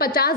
50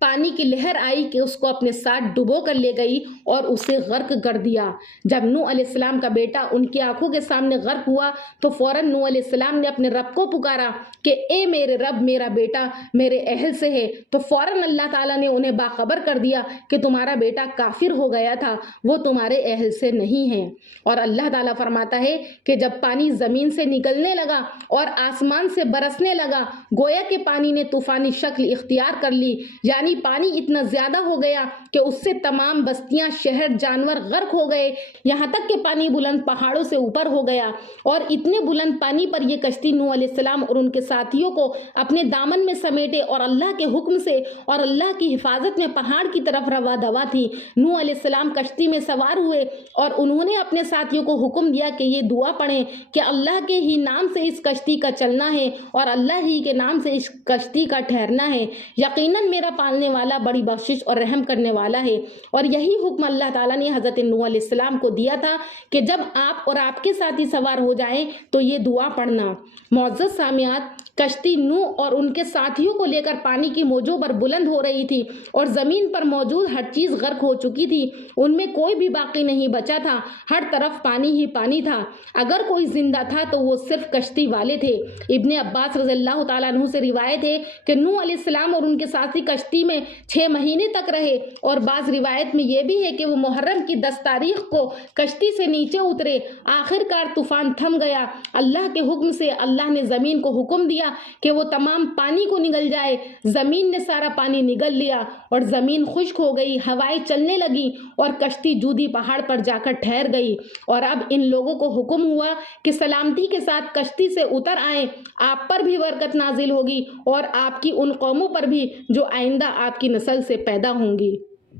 پانی کی لہر آئی کہ اس کو اپنے ساتھ ڈبو کر لے گئی اور اسے غرق کر دیا۔ جب نوح علیہ السلام کا بیٹا ان کی آنکھوں کے سامنے غرق ہوا تو فوراً نوح علیہ السلام نے اپنے رب کو پکارا کہ اے میرے رب، میرا بیٹا میرے اہل سے ہے۔ تو فوراً اللہ تعالیٰ نے انہیں باخبر کر دیا کہ تمہارا بیٹا کافر ہو گیا تھا، وہ تمہارے اہل سے نہیں ہے۔ اور اللہ تعالیٰ فرماتا ہے کہ جب پانی زمین سے نکلنے لگا اور آسمان سے برسنے لگا، گویا کہ پانی نے طوفانی شکل اختیار کر لی، یعنی پانی اتنا زیادہ ہو گیا کہ اس سے تمام بستیاں، شہر، جانور غرق ہو گئے، یہاں تک کہ پانی بلند پہاڑوں سے اوپر ہو گیا۔ اور اتنے بلند پانی پر یہ کشتی نوح علیہ السلام اور ان کے ساتھیوں کو اپنے دامن میں سمیٹے اور اللہ کے حکم سے اور اللہ کی حفاظت میں پہاڑ کی طرف روا دوا تھی۔ نوح علیہ السلام کشتی میں سوار ہوئے اور انہوں نے اپنے ساتھیوں کو حکم دیا کہ یہ دعا پڑھیں کہ اللہ کے ہی نام سے اس کشتی کا چلنا ہے اور اللہ ہی کے نام سے اس کشتی کا ٹھہرنا ہے، یقیناً میرا پالنے والا بڑی بخشش اور رحم کرنے والا ہے۔ اور یہی حکم اللہ تعالیٰ نے حضرت نوح علیہ السلام کو دیا تھا کہ جب آپ اور آپ کے ساتھی سوار ہو جائیں تو یہ دعا پڑھنا۔ معزز سامعات، کشتی نوح اور ان کے ساتھیوں کو لے کر پانی کی موجوں پر بلند ہو رہی تھی اور زمین پر موجود ہر چیز غرق ہو چکی تھی، ان میں کوئی بھی باقی نہیں بچا تھا، ہر طرف پانی ہی پانی تھا۔ اگر کوئی زندہ تھا تو وہ صرف کشتی والے تھے۔ ابن عباس رضی اللہ تعالیٰ عنہ سے روایت ہے کہ نوح علیہ السلام اور ان کے ساتھی کشتی میں 6 مہینے تک رہے، اور بعض روایت میں یہ بھی ہے کہ وہ محرم کی 10 تاریخ کو کشتی سے نیچے اترے۔ آخر کار طوفان تھم گیا۔ اللہ کے حکم سے اللہ نے زمین کو حکم دیا کہ وہ تمام پانی کو نگل جائے۔ زمین نے سارا پانی نگل لیا اور زمین خشک ہو گئی، ہوائیں چلنے لگی اور کشتی جودی پہاڑ پر جا کر ٹھہر گئی۔ اور اب ان لوگوں کو حکم ہوا کہ سلامتی کے ساتھ کشتی سے اتر آئیں، آپ پر بھی برکت نازل ہوگی اور آپ کی ان قوموں پر بھی جو آئندہ آپ کی نسل سے پیدا ہوں گی۔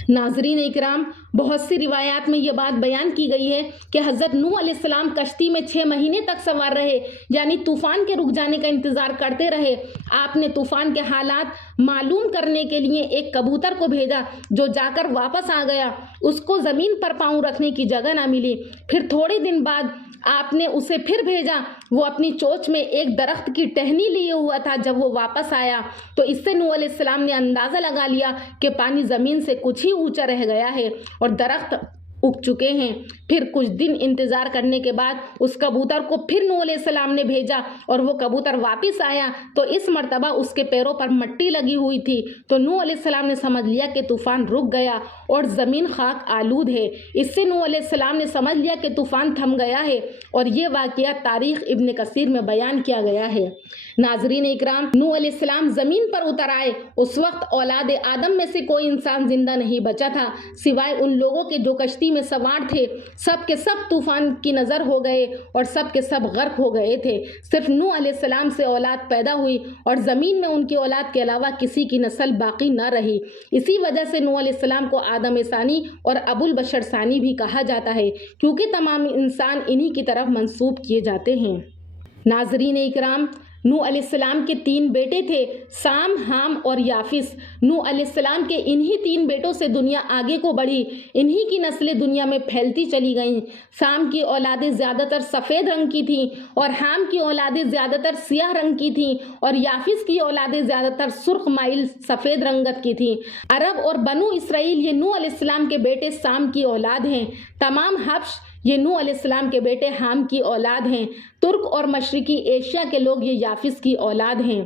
ناظرین اکرام، بہت سی روایات میں یہ بات بیان کی گئی ہے کہ حضرت نوح علیہ السلام کشتی میں 6 مہینے تک سوار رہے، یعنی طوفان کے رک جانے کا انتظار کرتے رہے۔ آپ نے طوفان کے حالات معلوم کرنے کے لیے ایک کبوتر کو بھیجا جو جا کر واپس آ گیا۔ اس کو زمین پر پاؤں رکھنے کی جگہ نہ ملی۔ پھر تھوڑے دن بعد آپ نے اسے پھر بھیجا، وہ اپنی چونچ میں ایک درخت کی ٹہنی لیے ہوا تھا۔ جب وہ واپس آیا تو اس سے نوح علیہ السلام نے اندازہ لگا لیا کہ پانی زمین سے کچھ ہی اونچا رہ گیا ہے اور درخت اگ چکے ہیں۔ پھر کچھ دن انتظار کرنے کے بعد اس کبوتر کو پھر نوح علیہ السلام نے بھیجا اور وہ کبوتر واپس آیا تو اس مرتبہ اس کے پیروں پر مٹی لگی ہوئی تھی۔ تو نوح علیہ السلام نے سمجھ لیا کہ طوفان رک گیا اور زمین خاک آلود ہے۔ اس سے نوح علیہ السلام نے سمجھ لیا کہ طوفان تھم گیا ہے، اور یہ واقعہ تاریخ ابن کثیر میں بیان کیا گیا ہے۔ ناظرین اکرام، نوح علیہ السلام زمین پر اتر آئے۔ اس وقت اولاد آدم میں سے کوئی انسان زندہ نہیں بچا تھا سوائے ان لوگوں کے جو کشتی میں سوار تھے۔ سب کے سب طوفان کی نظر ہو گئے اور سب کے سب غرق ہو گئے تھے۔ صرف نوح علیہ السلام سے اولاد پیدا ہوئی اور زمین میں ان کی اولاد کے علاوہ کسی کی نسل باقی نہ رہی۔ اسی وجہ سے نوح علیہ السلام کو آدم ثانی اور ابو البشر ثانی بھی کہا جاتا ہے، کیونکہ تمام انسان انہی کی طرف منسوب کیے جاتے ہیں۔ ناظرین اکرام، نوح علیہ السلام کے 3 بیٹے تھے، سام، حام اور یافس۔ نوح علیہ السلام کے انہی 3 بیٹوں سے دنیا آگے کو بڑھی، انہی کی نسلیں دنیا میں پھیلتی چلی گئیں۔ سام کی اولادیں زیادہ تر سفید رنگ کی تھیں اور حام کی اولادیں زیادہ تر سیاہ رنگ کی تھیں اور یافس کی اولادیں زیادہ تر سرخ مائل سفید رنگت کی تھیں۔ عرب اور بنو اسرائیل یہ نوح علیہ السلام کے بیٹے سام کی اولاد ہیں۔ تمام حبش یہ نوح علیہ السلام کے بیٹے حام کی اولاد ہیں۔ ترک اور مشرقی ایشیا کے لوگ یہ یافس کی اولاد ہیں۔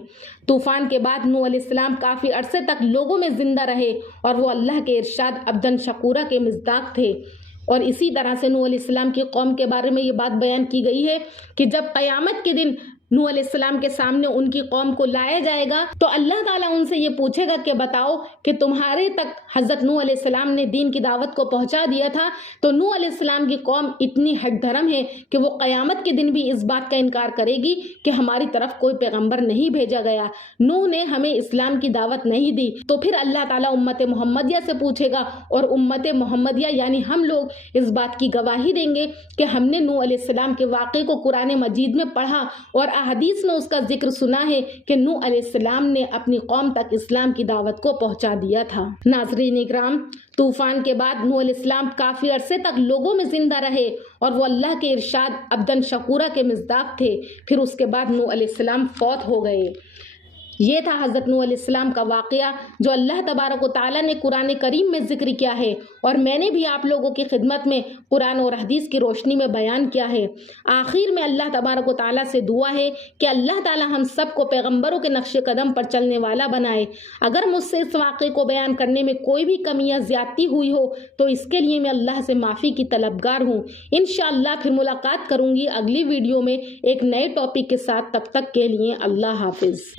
طوفان کے بعد نوح علیہ السلام کافی عرصے تک لوگوں میں زندہ رہے اور وہ اللہ کے ارشاد عبدن شکورہ کے مصداق تھے۔ اور اسی طرح سے نوح علیہ السلام کی قوم کے بارے میں یہ بات بیان کی گئی ہے کہ جب قیامت کے دن نوح علیہ السلام کے سامنے ان کی قوم کو لایا جائے گا تو اللہ تعالیٰ ان سے یہ پوچھے گا کہ بتاؤ کہ تمہارے تک حضرت نوح علیہ السلام نے دین کی دعوت کو پہنچا دیا تھا؟ تو نوح علیہ السلام کی قوم اتنی ہٹ دھرم ہے کہ وہ قیامت کے دن بھی اس بات کا انکار کرے گی کہ ہماری طرف کوئی پیغمبر نہیں بھیجا گیا، نوح نے ہمیں اسلام کی دعوت نہیں دی۔ تو پھر اللہ تعالیٰ امت محمدیہ سے پوچھے گا اور امت محمدیہ یعنی ہم لوگ اس بات کی گواہی دیں گے کہ ہم نے نوح علیہ السلام کے واقعے کو قرآن مجید میں پڑھا اور حدیث میں اس کا ذکر سنا ہے کہ نوح علیہ السلام نے اپنی قوم تک اسلام کی دعوت کو پہنچا دیا تھا۔ ناظرین اکرام، طوفان کے بعد نوح علیہ السلام کافی عرصے تک لوگوں میں زندہ رہے اور وہ اللہ کے ارشاد عبدن شکورہ کے مصداق تھے۔ پھر اس کے بعد نوح علیہ السلام فوت ہو گئے۔ یہ تھا حضرت نوح علیہ السلام کا واقعہ جو اللہ تبارک و تعالیٰ نے قرآن کریم میں ذکر کیا ہے اور میں نے بھی آپ لوگوں کی خدمت میں قرآن اور حدیث کی روشنی میں بیان کیا ہے۔ آخر میں اللہ تبارک و تعالیٰ سے دعا ہے کہ اللہ تعالیٰ ہم سب کو پیغمبروں کے نقش قدم پر چلنے والا بنائے۔ اگر مجھ سے اس واقعے کو بیان کرنے میں کوئی بھی کمی یا زیادتی ہوئی ہو تو اس کے لیے میں اللہ سے معافی کی طلبگار ہوں۔ انشاءاللہ پھر ملاقات کروں گی اگلی ویڈیو میں ایک نئے ٹاپک کے ساتھ، تب تک کے لیے اللہ حافظ۔